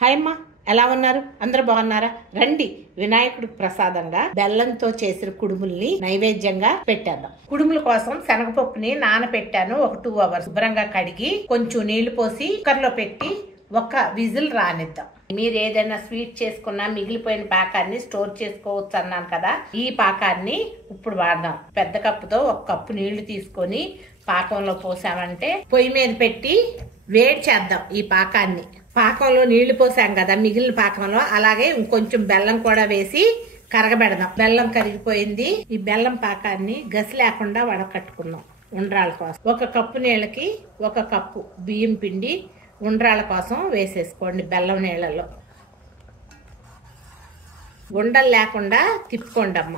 Hi అమ్మా, ఎలా ఉన్నారు? అందరూ బాగున్నారా? రండి, వినాయకుడికి ప్రసాదంగా బెల్లంతో చేసిన కుడుముల్ని నైవేద్యంగా పెట్టేద్దాం. కుడుముల కోసం శనగపప్పుని నానబెట్టాను. ఒక 2 hours శుభ్రంగా కడిగి కొంచెం నీళ్లు పోసి కుక్కర్లో పెట్టి ఒక విజిల్ రానిద్దాం. మీరు ఏదైనా స్వీట్ చేసుకున్నా మిగిలిపోయిన పాకాన్ని స్టోర్ చేసుకోవచ్చు అన్నాను కదా, ఈ పాకాన్ని ఇప్పుడు వాడదాం. పెద్ద కప్పుతో 1 కప్పు నీళ్లు తీసుకొని పాకంలో పోసామంటే పొయ్యి మీద పెట్టి వేడి చేద్దాం. ఈ పాకాన్ని పాకంలో నీళ్లు పోసాం కదా, మిగిలిన పాకంలో అలాగే ఇంకొంచెం బెల్లం కూడా వేసి కరగబెడదాం. బెల్లం కరిగిపోయింది. ఈ బెల్లం పాకాన్ని గసి లేకుండా వడకట్టుకుందాం. ఉండ్రాల కోసం 1 కప్పు నీళ్ళకి 1 కప్పు బియ్యం పిండి ఉండ్రాల కోసం వేసేసుకోండి. బెల్లం నీళ్ళలో ఉండలు లేకుండా తిప్పుకోండి అమ్మ.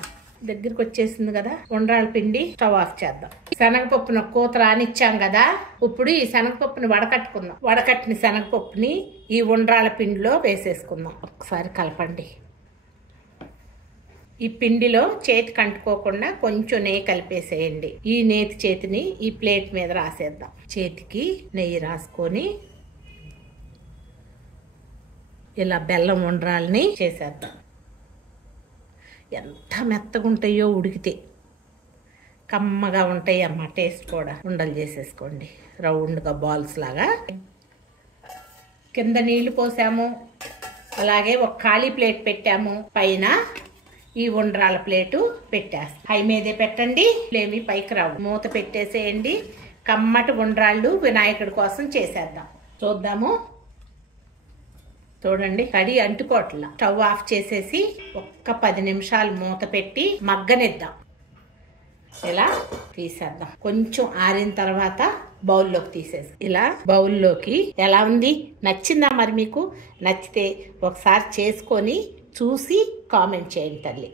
దగ్గరికి వచ్చేసింది కదా ఉండ్రాల పిండి. స్టవ్ ఆఫ్ చేద్దాం. శనగపప్పును కూత రానిచ్చాం కదా, ఇప్పుడు ఈ శనగపప్పుని వడకట్టుకుందాం. వడకట్టిన శనగపప్పుని ఈ ఉండ్రాల పిండిలో వేసేసుకుందాం. ఒకసారి కలపండి. ఈ పిండిలో చేతికి అంటుకోకుండా కొంచెం నెయ్యి కలిపేసేయండి. ఈ నేతి చేతిని ఈ ప్లేట్ మీద రాసేద్దాం. చేతికి నెయ్యి రాసుకొని ఇలా బెల్లం ఉండ్రాలని చేసేద్దాం. ఎంత మెత్తగా ఉంటాయో ఉడికితే, కమ్మగా ఉంటాయి అమ్మ. టేస్ట్ కూడా. ఉండలు చేసేసుకోండి రౌండ్గా బాల్స్ లాగా. కింద నీళ్లు పోసాము, అలాగే ఒక ఖాళీ ప్లేట్ పెట్టాము. పైన ఈ ఉండ్రాల ప్లేటు పెట్టేస్తాం. హై మీదే పెట్టండి, ఫ్లేమ్ పైకి రావు. మూత పెట్టేసేయండి. కమ్మటి ఉండ్రాళ్ళు వినాయకుడి కోసం చేసేద్దాం. చూద్దాము. చూడండి, కడి అంటుకోట్ల. స్టవ్ ఆఫ్ చేసేసి ఒక్క 10 నిమిషాలు మూత పెట్టి మగ్గనిద్దాం. ఇలా తీసేద్దాం. కొంచెం ఆరిన తర్వాత బౌల్లోకి తీసేసి ఇలా బౌల్లోకి. ఎలా ఉంది? నచ్చిందా మరి మీకు? నచ్చితే ఒకసారి చేసుకొని చూసి కామెంట్ చేయండి తల్లి.